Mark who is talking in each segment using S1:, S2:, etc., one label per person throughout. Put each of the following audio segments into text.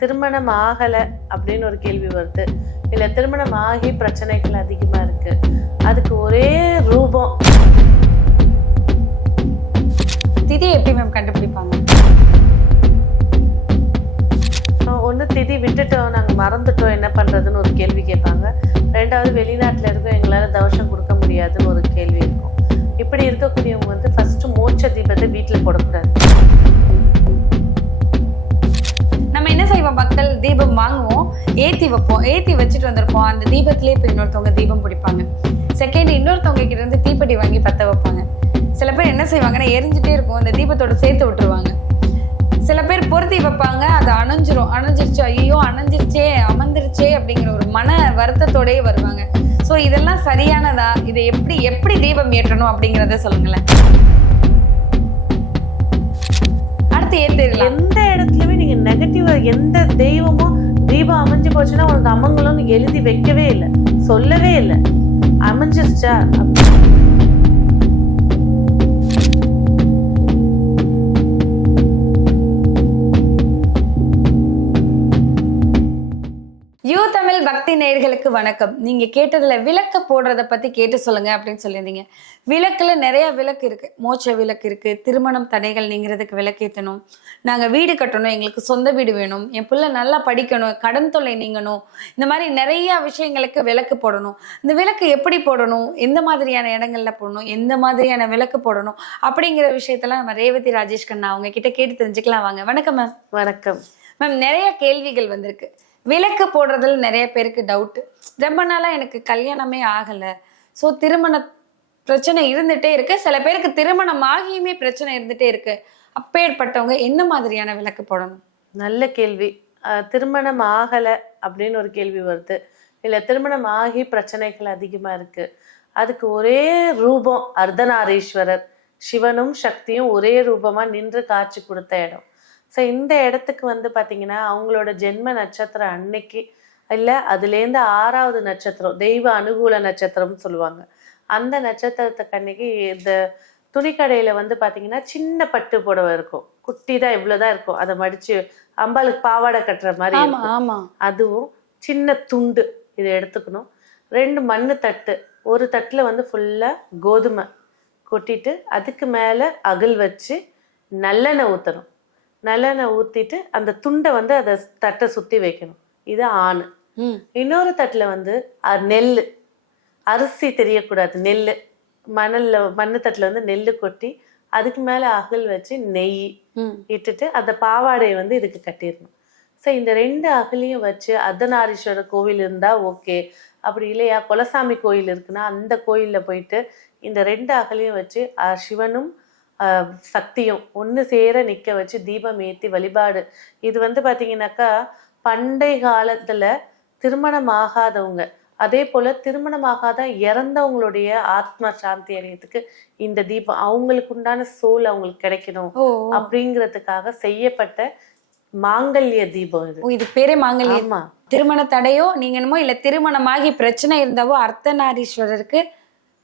S1: திருமணம் ஆகலை அப்படின்னு ஒரு கேள்வி வருது. இல்லை திருமணம் ஆகி பிரச்சனைகள் அதிகமாக இருக்கு. அதுக்கு ஒரே ரூபம்.
S2: திதி எப்படி மேம் கண்டுபிடிப்பாங்க?
S1: ஒன்று திதி விட்டுட்டோம் நாங்கள் மறந்துட்டோம் என்ன பண்ணுறதுன்னு ஒரு கேள்வி கேட்பாங்க. ரெண்டாவது வெளிநாட்டில் இருக்கோம் எங்களால் தவசம் கொடுக்க முடியாதுன்னு ஒரு கேள்வி இருக்கும். இப்படி இருக்கக்கூடியவங்க வந்து ஃபஸ்ட்டு மோட்ச தீபத்தை வீட்டில் போடக்கூடாது.
S2: ஏத்தி வைப்போம் ஏத்தி வச்சுட்டு வந்திருப்போம். அந்த தீபத்திலே இப்போ இன்னொருத்தவங்க தீபம் பிடிப்பாங்க. செகண்ட் இன்னொருத்தவங்க கிட்ட இருந்து தீப்பெட்டி வாங்கி பத்த வைப்பாங்க. சில பேர் என்ன செய்வாங்கன்னா எரிஞ்சிட்டே இருக்கும். அந்த தீபத்தோட சேர்த்து விட்டுருவாங்க. சில பேர் பொருத்தி வைப்பாங்க. அது அணைஞ்சிரும். அணைஞ்சிருச்சு ஐயோ அணைஞ்சிருச்சே அமர்ந்துருச்சே அப்படிங்கிற ஒரு மன வருத்தத்தோடயே வருவாங்க. ஸோ இதெல்லாம் சரியானதா? இதை எப்படி எப்படி தீபம் ஏற்றணும் அப்படிங்கிறத சொல்லுங்களேன். அடுத்து ஏற்றிடலாம்
S1: எந்த இடத்துலயுமே நீங்க நெகட்டிவா எந்த தெய்வமும் தீபம் அமைஞ்சு போச்சுன்னா உனக்கு அமங்கலம்னு எழுதி வைக்கவே இல்லை. சொல்லவே இல்லை. அமைஞ்சிருச்சா?
S2: பக்தி நேயர்களுக்கு வணக்கம். நீங்க கேட்டதுல விளக்கு போடுறத பத்தி கேட்டு சொல்லுங்க அப்படின்னு சொல்லியிருந்தீங்க. விளக்குல நிறைய விளக்கு இருக்கு. மோட்ச விளக்கு இருக்கு. திருமணம் தடைகள் நீங்கிறதுக்கு விளக்கேற்றணும் நாங்க வீடு கட்டணும். எங்களுக்கு சொந்த வீடு வேணும். என் பிள்ளை நல்லா படிக்கணும். கடன் தொல்லை நீங்கணும். இந்த மாதிரி நிறைய விஷயங்களுக்கு விளக்கு போடணும். இந்த விளக்கு எப்படி போடணும்? எந்த மாதிரியான இடங்கள்ல போடணும்? எந்த மாதிரியான விளக்கு போடணும்? அப்படிங்கிற விஷயத்தெல்லாம் நம்ம ரேவதி ராஜேஷ் கண்ணா அவங்க கிட்ட கேட்டு தெரிஞ்சுக்கலாம். வாங்க. வணக்கம் மேம்
S1: வணக்கம்.
S2: மேம் நிறைய கேள்விகள் வந்திருக்கு. விளக்கு போடுறதுல நிறைய பேருக்கு டவுட்டு ரொம்ப நாளாக எனக்கு கல்யாணமே ஆகலை. ஸோ திருமண பிரச்சனை இருந்துகிட்டே இருக்கு. சில பேருக்கு திருமணம் ஆகியுமே பிரச்சனை இருந்துகிட்டே இருக்கு. அப்பேற்பட்டவங்க என்ன மாதிரியான விளக்கு போடணும்?
S1: நல்ல கேள்வி. திருமணம் ஆகலை அப்படின்னு ஒரு கேள்வி வருது. இல்லை திருமணம் ஆகி பிரச்சனைகள் அதிகமாக இருக்கு. அதுக்கு ஒரே ரூபம் அர்த்தநாரீஸ்வரர். சிவனும் சக்தியும் ஒரே ரூபமாக நின்று காட்சி கொடுத்த இடம். ஸோ இந்த இடத்துக்கு வந்து பார்த்தீங்கன்னா அவங்களோட ஜென்ம நட்சத்திரம் அன்னைக்கு இல்லை அதுலேருந்து ஆறாவது நட்சத்திரம் தெய்வ அனுகூல நட்சத்திரம்னு சொல்லுவாங்க. அந்த நட்சத்திரத்துக்கு அன்னைக்கு இந்த துணிக்கடையில் வந்து பார்த்தீங்கன்னா சின்ன பட்டு புடவை இருக்கும். குட்டி தான் இவ்வளோதான் இருக்கும். அதை மடித்து அம்பாளுக்கு பாவாடை கட்டுற மாதிரி
S2: ஆமா
S1: இருக்கும்.
S2: ஆமா.
S1: அதுவும் சின்ன துண்டு இதை எடுத்துக்கணும். ரெண்டு மண்ணு தட்டு ஒரு தட்டில் வந்து ஃபுல்லாக கோதுமை கொட்டிட்டு அதுக்கு மேலே அகல் வச்சு நல்லெண்ணெய் ஊற்றணும் நல்லெண்ணெய் ஊற்றிட்டு அந்த துண்டை வந்து அதை தட்டை சுற்றி வைக்கணும். இது ஆண். இன்னொரு தட்டில் வந்து நெல் அரிசி தெரியக்கூடாது நெல் மணல்ல மண்ணு தட்டில் வந்து நெல் கொட்டி அதுக்கு மேலே அகல் வச்சு நெய் இட்டுட்டு அந்த பாவாடையை வந்து இதுக்கு கட்டிடணும். ஸோ இந்த ரெண்டு அகலையும் வச்சு அர்த்தநாரீஸ்வரர் கோவில் இருந்தால் ஓகே. அப்படி இல்லையா? குலசாமி கோயில் இருக்குன்னா அந்த கோயிலில் போயிட்டு இந்த ரெண்டு அகலையும் வச்சு சிவனும் சக்தியும் ஒன்று சேர நிற்க வச்சு தீபம் ஏற்றி வழிபாடு. இது வந்து பார்த்தீங்கன்னாக்கா பண்டை காலத்தில் திருமணம் ஆகாதவங்க அதே போல் திருமணமாகாத இறந்தவங்களுடைய ஆத்மா சாந்தி அடையறதுக்கு இந்த தீபம் அவங்களுக்கு உண்டான சோல் அவங்களுக்கு கிடைக்கணும் அப்படிங்கிறதுக்காக செய்யப்பட்ட மாங்கல்ய தீபம் இது.
S2: இது பேரே மாங்கல்ய
S1: ஆமா.
S2: திருமண தடையோ நீங்க என்னமோ இல்ல திருமணமாகி பிரச்சனை இருந்தாவோ அர்த்தநாரீஸ்வரருக்கு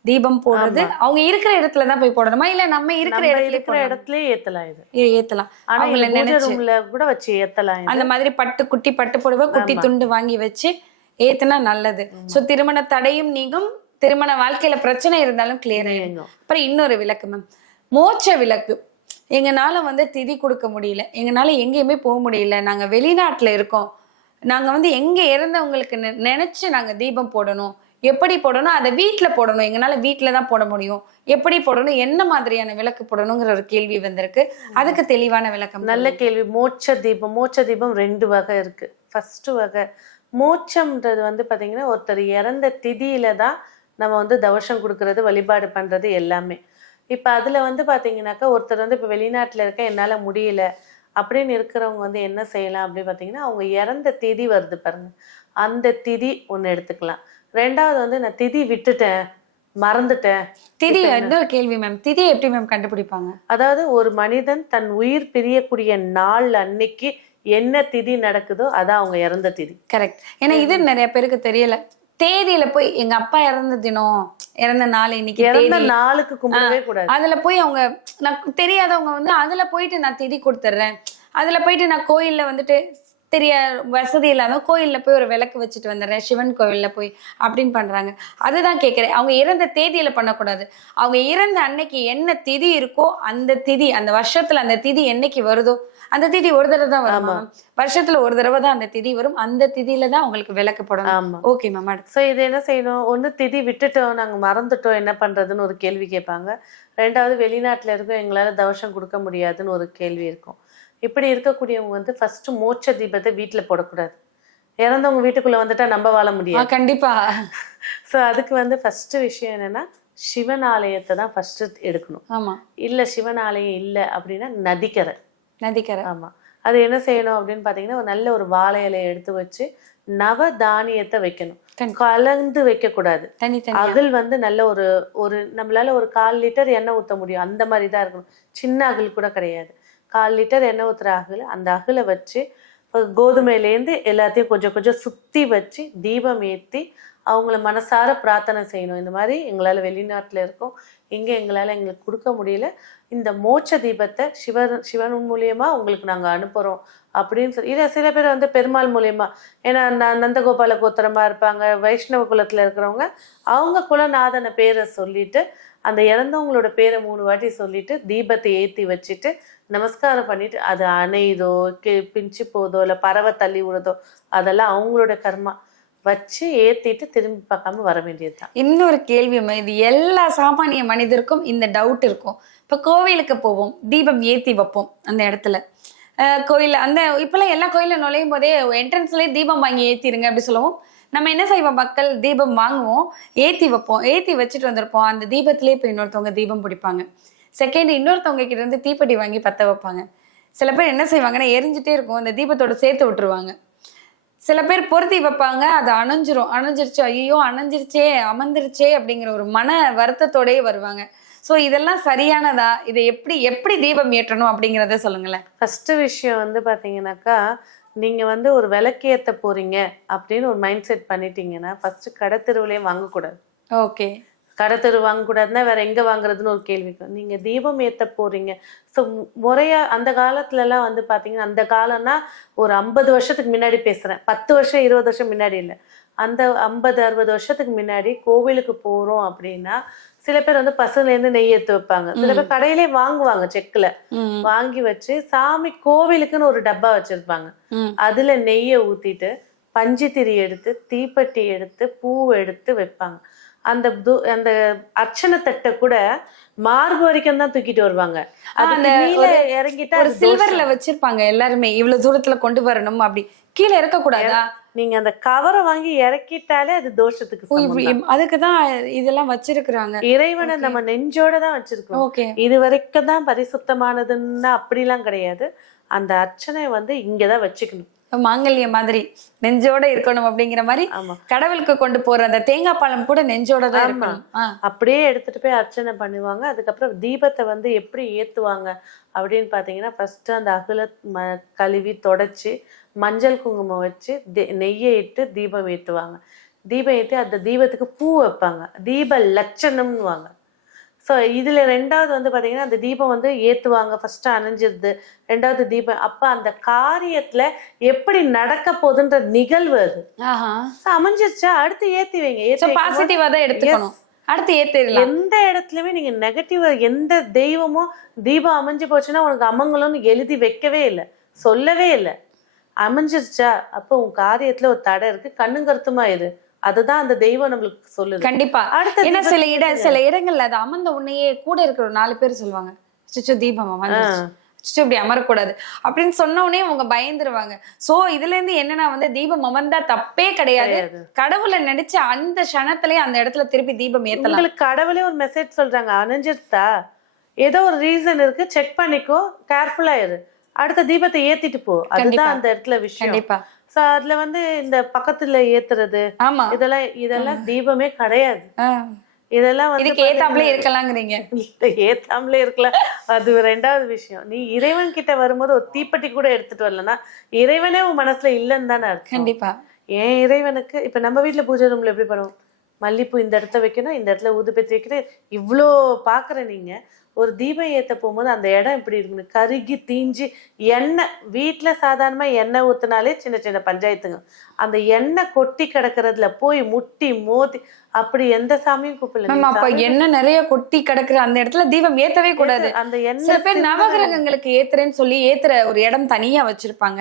S2: தீபம் போடுறது. அவங்க இருக்கிற இடத்துல தான் போய் போடணுமா? இல்ல நம்ம இருக்கிற இடத்துல
S1: இருக்கிற இடத்துலயே ஏத்தலாம் இது.
S2: ஏத்தலாம். அவங்கள நினைச்சு
S1: கூட வச்சு ஏத்தலாம்
S2: அந்த மாதிரி பட்டு குட்டி பட்டு புடவை குட்டி துண்டு வாங்கி வச்சு ஏத்துனா நல்லது. சோ திருமண தடையும் நீங்கும். திருமண வாழ்க்கையில பிரச்சனை இருந்தாலும் கிளியர் ஆயிடும். அப்புறம் இன்னொரு விளக்கு மேம் மோட்ச விளக்கு. எங்கனால வந்து திதி கொடுக்க முடியல. எங்கனால எங்கேயுமே போக முடியல. நாங்க வெளிநாட்டுல இருக்கோம். நாங்க வந்து எங்க இறந்தவங்களுக்கு நினைச்சு நாங்க தீபம் போடணும். எப்படி போடணும்? அதை வீட்ல போடணும். எங்கனால வீட்ல தான் போட முடியும். எப்படி போடணும்? என்ன மாதிரியான விளக்கு போடணுங்கிற ஒரு கேள்வி வந்திருக்கு. அதுக்கு தெளிவான விளக்கம்
S1: நல்ல கேள்வி. மோட்ச தீபம். மோட்ச தீபம் ரெண்டு வகை இருக்கு. ஃபர்ஸ்ட் வகை. மோட்சம்ன்றது வந்து பாத்தீங்கன்னா ஒருத்தர் இறந்த திதியில தான் நம்ம வந்து தவசம் கொடுக்கறது வழிபாடு பண்றது எல்லாமே. இப்ப அதுல வந்து பாத்தீங்கன்னாக்கா ஒருத்தர் வந்து இப்ப வெளிநாட்டுல இருக்க என்னால முடியல. அப்படின்னு இருக்கிறவங்க வந்து என்ன செய்யலாம் அப்படின்னு பாத்தீங்கன்னா அவங்க இறந்த திதி வருது பாருங்க. அந்த திதி ஒண்ணு எடுத்துக்கலாம். ரெண்டாவது வந்து நான் திதி விட்டுட்டேன் மறந்துட்டேன்.
S2: திதி இன்னொரு கேள்வி மேம் திதி எப்படி மேம் கண்டுபிடிப்பாங்க?
S1: அதாவது ஒரு மனிதன் தன் உயிர் பிரியக்கூடிய நாள் அன்னைக்கு என்ன திதி நடக்குதோ அதான் அவங்க இறந்த திதி.
S2: கரெக்ட் ஏன்னா இது நிறைய பேருக்கு தெரியல. தேதியில போய் எங்க அப்பா இறந்த தினம் இறந்த நாள் இன்னைக்கு
S1: இறந்த நாளுக்கு கும்பிடவே கூடாது.
S2: அதுல போய் அவங்க நான் தெரியாதவங்க வந்து அதுல போயிட்டு நான் திதி கொடுத்துட்றேன் அதுல போயிட்டு நான் கோயில்ல வந்துட்டு தெரிய வசதி இல்லாத கோயில்ல போய் ஒரு விளக்கு வச்சுட்டு வந்துடுறேன் சிவன் கோவில்ல போய் அப்படின்னு பண்றாங்க. அதுதான் கேட்கிறேன் அவங்க இறந்த தேதியில பண்ணக்கூடாது. அவங்க இறந்த அன்னைக்கு என்ன திதி இருக்கோ அந்த திதி அந்த வருஷத்துல அந்த திதி என்னைக்கு வருதோ அந்த திதி ஒரு தடவை தான் வரும். வருஷத்துல ஒரு தடவை தான் அந்த திதி வரும். அந்த திதியில தான் அவங்களுக்கு விளக்கு போடணும்.
S1: ஆமா.
S2: ஓகே மேம்
S1: ஸோ இது என்ன செய்யணும்? ஒன்று திதி விட்டுட்டோம் நாங்கள் மறந்துட்டோம் என்ன பண்ணுறதுன்னு ஒரு கேள்வி கேட்பாங்க. ரெண்டாவது வெளிநாட்டில் இருக்கோம் எங்களால் தவசம் கொடுக்க முடியாதுன்னு ஒரு கேள்வி இருக்கும். இப்படி இருக்கக்கூடியவங்க வந்து ஃபர்ஸ்ட் மோட்ச தீபத்தை வீட்டில் போடக்கூடாது. இறந்தவங்க வீட்டுக்குள்ளே வந்துட்டா நம்ம வாழ
S2: ஆ,
S1: முடியாது
S2: கண்டிப்பா.
S1: ஸோ அதுக்கு வந்து ஃபர்ஸ்ட் விஷயம் என்னன்னா சிவன் ஆலயத்தை தான் ஃபர்ஸ்ட் எடுக்கணும்.
S2: ஆமா.
S1: இல்லை சிவன் ஆலயம் இல்லை அப்படின்னா நதிக்கரை.
S2: நதிக்கரை.
S1: ஆமா. அது என்ன செய்யணும் அப்படின்னு பார்த்தீங்கன்னா ஒரு நல்ல ஒரு வாழை இலையை எடுத்து வச்சு நவ தானியத்தை வைக்கணும்.
S2: கண்-
S1: கலந்து வைக்கக்கூடாது. அகல் வந்து நல்ல ஒரு ஒரு நம்மளால ஒரு கால் லிட்டர் எண்ணெய் ஊற்ற முடியும். அந்த மாதிரி தான் இருக்கணும். சின்ன அகல் கூட கிடையாது. கால் லிட்டர் எண்ணெய் ஊற்றுற அகில் அந்த அகலை வச்சு கோதுமையிலேருந்து எல்லாத்தையும் கொஞ்சம் கொஞ்சம் சுற்றி வச்சு தீபம் ஏற்றி அவங்கள மனசார பிரார்த்தனை செய்யணும். இந்த மாதிரி எங்களால் வெளிநாட்டில் இருக்கோம். இங்கே எங்களால் எங்களுக்கு கொடுக்க முடியல. இந்த மோட்ச தீபத்தை சிவன் சிவன் மூலயமா உங்களுக்கு நாங்கள் அனுப்புகிறோம் அப்படின்னு சொல்லி இதை சில பேர் வந்து பெருமாள் மூலியமா. ஏன்னா ந- நந்தகோபால கோத்திரமா இருப்பாங்க வைஷ்ணவ குலத்தில் இருக்கிறவங்க அவங்க குலநாதனை பேரை சொல்லிட்டு அந்த இறந்தவங்களோட பேரை மூணு வாட்டி சொல்லிட்டு தீபத்தை ஏற்றி வச்சுட்டு நமஸ்காரம் பண்ணிட்டு அது அணையுதோ கி- பிஞ்சு போதோ இல்லை பறவை தள்ளி விடுதோ அதெல்லாம் அவங்களோட கர்மா. வச்சு ஏத்திட்டு திரும்பி பார்க்காம வர வேண்டியதுதான்.
S2: இன்னொரு கேள்வி இது எல்லா சாமானிய மனிதருக்கும் இந்த டவுட் இருக்கும். இப்ப கோவிலுக்கு போவோம் தீபம் ஏத்தி வைப்போம் அந்த இடத்துல. அஹ் அந்த இப்பெல்லாம் எல்லா கோயில நுழையும் போதே என்ட்ரன்ஸ்லயே தீபம் வாங்கி ஏத்திருங்க அப்படி சொல்லுவோம். நம்ம என்ன செய்வோம்? மக்கள் தீபம் வாங்குவோம். ஏத்தி வைப்போம். ஏத்தி வச்சுட்டு வந்திருப்போம். அந்த தீபத்திலே போய் இன்னொருத்தவங்க தீபம் பிடிப்பாங்க. செகண்ட் இன்னொருத்தவங்க கிட்ட இருந்து தீப்பெட்டி வாங்கி பத்த வைப்பாங்க. சில பேர் என்ன செய்வாங்கன்னா எரிஞ்சிட்டே இருக்கும். அந்த தீபத்தோட சேர்த்து விட்டுருவாங்க. சில பேர் பொருத்தி வைப்பாங்க. அது அணைஞ்சிரும். அணைஞ்சிருச்சு. ஐயோ அணைஞ்சிருச்சே அமர்ந்துருச்சே அப்படிங்கிற ஒரு மன வருத்தத்தோடயே வருவாங்க. ஸோ இதெல்லாம் சரியானதா? இதை எப்படி எப்படி தீபம் ஏற்றணும் அப்படிங்கிறத சொல்லுங்களேன்.
S1: ஃபர்ஸ்ட் விஷயம் வந்து பார்த்தீங்கன்னாக்கா நீங்கள் வந்து ஒரு விளக்கேற்ற போகிறீங்க அப்படின்னு ஒரு மைண்ட் செட் பண்ணிட்டீங்கன்னா ஃபஸ்ட்டு கடை தெருவுலேயும் வாங்கக்கூடாது.
S2: ஓகே
S1: கடை தெரு வாங்கக்கூடாதுன்னா வேற எங்க வாங்குறதுன்னு ஒரு கேள்வி. நீங்க தீபம் ஏத்த போறீங்க. ஸோ முறையா அந்த காலத்துல எல்லாம் வந்து பாத்தீங்கன்னா அந்த காலம்னா ஒரு ஐம்பது வருஷத்துக்கு முன்னாடி பேசுறேன். பத்து வருஷம் இருபது வருஷம் முன்னாடி இல்லை. அந்த ஐம்பது அறுபது வருஷத்துக்கு முன்னாடி கோவிலுக்கு போறோம் அப்படின்னா சில பேர் வந்து பசுலேருந்து நெய் எடுத்து வைப்பாங்க. சில பேர் கடையிலே வாங்குவாங்க செக்குல. வாங்கி வச்சு சாமி கோவிலுக்குன்னு ஒரு டப்பா வச்சிருப்பாங்க. அதுல நெய்யை ஊத்திட்டு பஞ்சு திரி எடுத்து தீப்பெட்டி எடுத்து பூ எடுத்து வைப்பாங்க. அந்த து- அந்த அர்ச்சனை தட்டை கூட மார்பு வரைக்கும் தான் தூக்கிட்டு வருவாங்க.
S2: அந்த
S1: இறங்கிட்டா
S2: ஒரு சில்வர்ல. வச்சிருப்பாங்க எல்லாருமே. இவ்வளவு தூரத்துல கொண்டு வரணும் அப்படி. கீழே இருக்க கூடாதா
S1: நீங்க அந்த கவரை வாங்கி இறக்கிட்டாலே அது தோஷத்துக்கு தான்.
S2: அதுக்குதான் இதெல்லாம் வச்சிருக்கிறாங்க.
S1: இறைவனை. நம்ம நெஞ்சோட தான் வச்சிருக்கோம். இது வரைக்கும் தான் பரிசுத்தமானதுன்னா அப்படிலாம் கிடையாது. அந்த அர்ச்சனை வந்து இங்கதான் வச்சுக்கணும்.
S2: மாங்கல்ய மாதிரி நெஞ்சோட இருக்கணும் அப்படிங்கிற மாதிரி
S1: ஆமா.
S2: கடவுளுக்கு கொண்டு போற அந்த தேங்காய் பழம் கூட நெஞ்சோட தான் ஆ,
S1: அப்படியே எடுத்துட்டு போய் அர்ச்சனை பண்ணுவாங்க. அதுக்கப்புறம் தீபத்தை வந்து எப்படி ஏத்துவாங்க அப்படின்னு பார்த்தீங்கன்னா ஃபர்ஸ்ட் அந்த அகல ம கழுவி தொடச்சி மஞ்சள் குங்குமம் வச்சு நெய்யை இட்டு தீபம் ஏத்துவாங்க. தீபம் ஏற்றி அந்த தீபத்துக்கு பூ வைப்பாங்க. தீப லட்சணம்னுவாங்க. ஸோ இதுல ரெண்டாவது வந்து பாத்தீங்கன்னா அந்த தீபம் வந்து ஏத்துவாங்க. ஃபர்ஸ்ட் அணைஞ்சிருது. ரெண்டாவது தீபம். அப்ப அந்த காரியத்துல எப்படி நடக்க போகுதுன்ற நிகழ்வு அது. அமைஞ்சிருச்சா? அடுத்து ஏத்தி வைங்க. ஏத்தி
S2: சோ
S1: வைக்கும்போது
S2: பாசிட்டிவா தான் எடுத்துக்கணும். அடுத்து ஏத்திடலாம்.
S1: எந்த இடத்துலயுமே நீங்க நெகட்டிவ் எந்த தெய்வமும் தீபம் அமைஞ்சு போச்சுன்னா உனக்கு அமங்கலம்னு எழுதி வைக்கவே இல்லை. சொல்லவே இல்லை. அமைஞ்சிருச்சா? அப்போ உன் காரியத்துல ஒரு தடை இருக்கு. கண்ணும் கருத்துமா இரு அதுதான் அந்த தெய்வம் நம்மளுக்கு சொல்லுது.
S2: கண்டிப்பா.
S1: அடுத்த
S2: ஏன்னா சில இட சில இடங்கள்ல அது அமர்ந்த உன்னையே கூட இருக்கிற நாலு பேர் சொல்லுவாங்க சிச்சு தீபம் சிச்சு இப்படி அமரக்கூடாது. அப்படின்னு சொன்ன உடனே அவங்க பயந்துருவாங்க. சோ இதுல இருந்து என்னன்னா வந்து தீபம் அமர்ந்தா தப்பே கிடையாது. கடவுளை நினைச்சு அந்த க்ஷணத்திலேயே அந்த இடத்துல திருப்பி தீபம் ஏத்தலாம்.
S1: உங்களுக்கு கடவுளே ஒரு மெசேஜ் சொல்றாங்க அணைஞ்சிருத்தா ஏதோ ஒரு ரீசன் இருக்கு செக் பண்ணிக்கோ கேர்ஃபுல்லா இரு. அடுத்த தீபத்தை ஏத்திட்டு போ. அதுதான் அந்த இடத்துல விஷயம்.
S2: கண்டிப்பா.
S1: சோ அதுல வந்து இந்த பக்கத்துல ஏத்துறது.
S2: ஆமா.
S1: இதெல்லாம் இதெல்லாம் தீபமே கிடையாது. இதெல்லாம் வந்து
S2: இதுக்கு ஏத்தாப்புல இருக்கலாங்கிறீங்க.
S1: ஏத்தாமலே இருக்கலாம் அது ரெண்டாவது விஷயம். நீ இறைவன் கிட்ட வரும்போது ஒரு தீப்பெட்டி கூட எடுத்துட்டு வரலன்னா இறைவனே உன் மனசுல இல்லைன்னு தானே அர்த்தம்.
S2: கண்டிப்பா.
S1: ஏன் இறைவனுக்கு? இப்ப நம்ம வீட்ல பூஜை ரூம்ல எப்படி பண்ணுவோம்? மல்லிப்பூ இந்த இடத்த வைக்கணும் இந்த இடத்துல ஊதுபத்தி வைக்கணும். இவ்ளோ பாக்குற நீங்க. ஒரு தீபம் ஏத்த போகும்போது அந்த இடம் இப்படி இருக்கணும் கருகி தீஞ்சு எண்ணெய் வீட்டுல சாதாரணமா எண்ணெய் ஊத்துனாலே சின்ன சின்ன பஞ்சாயத்துங்க. அந்த எண்ணெய் கொட்டி கிடக்குறதுல போய் முட்டி மோதி அப்படி எந்த சாமியும் கூப்பிடல.
S2: அப்ப எண்ணெய் நிறைய கொட்டி கிடக்குற அந்த இடத்துல தீபம் ஏத்தவே கூடாது.
S1: அந்த
S2: சில
S1: எண்ணெய்
S2: பேர் நவகிரகங்களுக்கு ஏத்துறேன்னு சொல்லி ஏத்துற ஒரு இடம் தனியா வச்சிருப்பாங்க.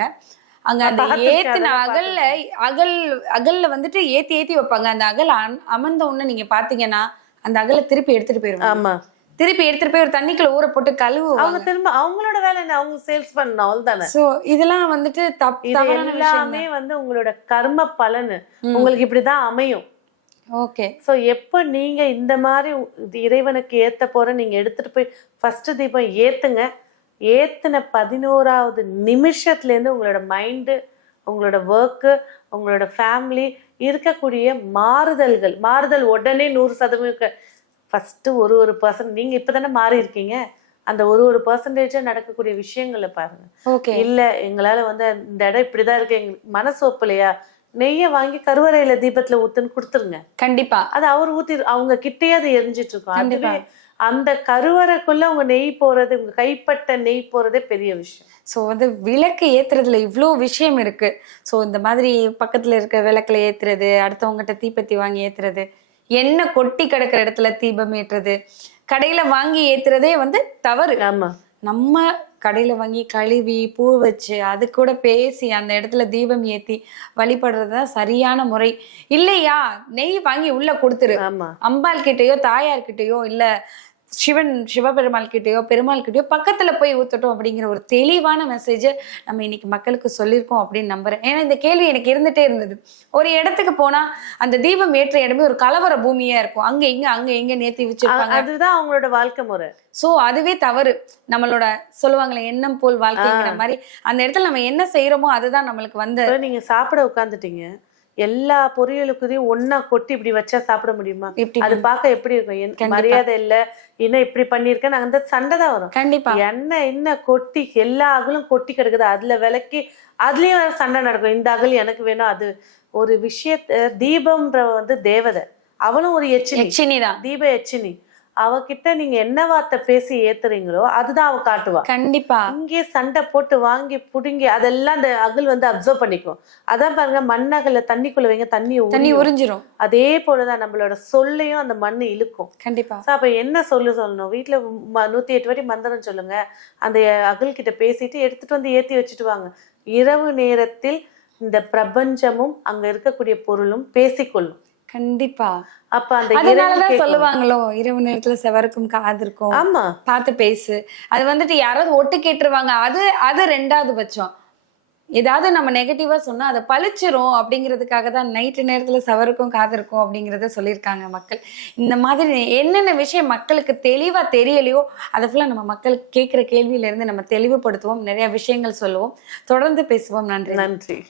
S2: அங்க அந்த ஏத்துன அகல்ல அகல் அகல்ல வந்துட்டு ஏத்தி ஏத்தி வைப்பாங்க. அந்த அகல் அமர்ந்த உடனே நீங்க பாத்தீங்கன்னா அந்த அகலை திருப்பி எடுத்துட்டு போயிருவாங்க.
S1: ஆமா.
S2: திருப்பி எடுத்துட்டு போய் ஒரு தண்ணிக்குள்ள ஊற போட்டு
S1: அவங்க
S2: கழுவுவாங்க
S1: திரும்ப அவங்களோட வேலை என்ன? அவங்க சேல்ஸ் பண்ணணும் அவ்வளவுதானே?
S2: சோ இதெல்லாம் வந்துட்டு தப்
S1: இது
S2: தவறான விஷயம்
S1: எல்லாமே வந்து உங்களோட கர்ம பலனு. உங்களுக்கு இப்படிதான் அமையும்.
S2: ஓகே
S1: சோ எப்ப நீங்க இந்த மாதிரி இறைவனுக்கு ஏத்த போற நீங்க எடுத்துட்டு போய் ஃபர்ஸ்ட் தீபம் ஏத்துங்க. ஏத்துன பதினோராவது நிமிஷத்துல இருந்து உங்களோட மைண்டு உங்களோட ஒர்க்கு உங்களோட ஃபேமிலி இருக்கக்கூடிய மாறுதல்கள் மாறுதல் உடனே நூறு சதவீதம் ஃபர்ஸ்ட் ஒரு ஒரு பர்சன்ட் நீங்க இப்பதானே மாறி இருக்கீங்க. அந்த ஒரு ஒரு பர்சன்டேஜா நடக்கக்கூடிய விஷயங்களை பாருங்க.
S2: ஓகே
S1: இல்ல எங்களால வந்து இந்த இடம் இப்படிதான் இருக்கு எங்க மனசு ஒப்பலையா? நெய்யை வாங்கி கருவறையில தீபத்துல ஊத்துன்னு கொடுத்துருங்க.
S2: கண்டிப்பா.
S1: அது அவர் ஊத்தி அவங்க கிட்டயே அது எரிஞ்சிட்டு இருக்கும். அதுவே அந்த கருவறைக்குள்ள உங்க நெய் போறது உங்க கைப்பட்ட நெய் போறதே பெரிய விஷயம்.
S2: ஸோ வந்து விளக்கு ஏத்துறதுல இவ்வளோ விஷயம் இருக்கு. ஸோ இந்த மாதிரி பக்கத்துல இருக்க விளக்குல ஏத்துறது அடுத்தவங்ககிட்ட தீப்பெத்தி வாங்கி ஏத்துறது எண்ணெய் கொட்டி கிடக்கிற இடத்துல தீபம் ஏற்றுறது? கடையில வாங்கி ஏத்துறதே வந்து தவறு.
S1: ஆமா.
S2: நம்ம கடையில வாங்கி கழுவி பூ வச்சு அது கூட பேசி அந்த இடத்துல தீபம் ஏத்தி வழிபடுறது தான் சரியான முறை. இல்லையா? நெய் வாங்கி உள்ள கொடுத்துரு. அம்பாள் கிட்டயோ தாயார் கிட்டயோ இல்ல சிவன் சிவபெருமாள் கிட்டயோ பெருமாள் கிட்டயோ பக்கத்துல போய் ஊத்தட்டும் அப்படிங்கிற ஒரு தெளிவான மெசேஜ் நம்ம இன்னைக்கு மக்களுக்கு சொல்லியிருக்கோம் அப்படின்னு நம்புறேன். ஏன்னா இந்த கேள்வி எனக்கு இருந்துட்டே இருந்தது. ஒரு இடத்துக்கு போனா அந்த தீபம் ஏற்ற இடமே ஒரு கலவர பூமியா இருக்கும். அங்க இங்க அங்க எங்க நேத்தி
S1: அ-
S2: வச்சிருப்பாங்க
S1: அதுதான் அவங்களோட வாழ்க்கை முறை.
S2: சோ அதுவே தவறு. நம்மளோட சொல்லுவாங்களே எண்ணம் போல் வாழ்க்கைங்கிற மாதிரி. அந்த இடத்துல நம்ம என்ன செய்யறோமோ அதுதான் நம்மளுக்கு வந்து
S1: நீங்க சாப்பிட உட்காந்துட்டீங்க எல்லா பொரியலுக்குதையும் ஒண்ணா கொட்டி இப்படி வச்சா சாப்பிட முடியுமா? அது பார்க்க எப்படி இருக்கும். மரியாதை இல்ல என்ன இப்படி பண்ணிருக்கேன் அந்த சண்டை தான் வரும்.
S2: கண்டிப்பா.
S1: எண்ணெய் என்ன கொட்டி எல்லா அகலும் கொட்டி கிடக்குது. அதுல விளக்கி அதுலயும் சண்டை நடக்கும். இந்த அகல் எனக்கு வேணும். அது ஒரு விஷயத்த தீபம்ன்ற வந்து தேவதை. அவளும் ஒரு எச்சினி.
S2: யட்சினிதான்
S1: தீப எச்சினி. அவகிட்ட நீங்க என்ன வார்த்தை பேசி ஏத்துறீங்களோ அதுதான் அவ காட்டுவா.
S2: கண்டிப்பா.
S1: இங்கே சண்டை போட்டு வாங்கி புடுங்கி அதெல்லாம் அந்த அகல் வந்து அப்சர்வ் பண்ணிக்கும். அதான் பாருங்க மண்ணகல்ல தண்ணிக்குள்ள வைங்க தண்ணி
S2: தண்ணி. உறிஞ்சிரும்.
S1: அதே போலதான் நம்மளோட சொல்லையும் அந்த மண்ணு இழுக்கும்.
S2: கண்டிப்பா.
S1: அப்ப என்ன சொல்லு சொல்லணும்? வீட்டுல நூத்தி எட்டு வாட்டி மந்திரம் சொல்லுங்க. அந்த அகல் கிட்ட பேசிட்டு எடுத்துட்டு வந்து ஏத்தி வச்சுட்டு வாங்க. இரவு நேரத்தில் இந்த பிரபஞ்சமும் அங்க இருக்கக்கூடிய பொருளும் பேசிக்கொள்ளும்.
S2: கண்டிப்பா.
S1: அப்ப அந்த
S2: அதனாலதான். சொல்லுவாங்களோ இரவு நேரத்துல செவருக்கும் காது இருக்கும்
S1: ஆமா.
S2: பார்த்து பேசு. அது வந்துட்டு யாராவது ஒட்டு கேட்டுருவாங்க. அது அது ரெண்டாவது பட்சம். ஏதாவது நம்ம நெகட்டிவா சொன்னா அதை பழிச்சிரும் அப்படிங்கிறதுக்காக தான் நைட்டு நேரத்துல சவருக்கும் காது இருக்கும் அப்படிங்கிறத சொல்லியிருக்காங்க மக்கள். இந்த மாதிரி என்னென்ன விஷயம் மக்களுக்கு தெளிவா தெரியலையோ அதை ஃபுல்லா நம்ம மக்களுக்கு கேட்கிற கேள்வியில இருந்து நம்ம தெளிவுபடுத்துவோம். நிறைய விஷயங்கள் சொல்லுவோம். தொடர்ந்து பேசுவோம். நன்றி.
S1: நன்றி.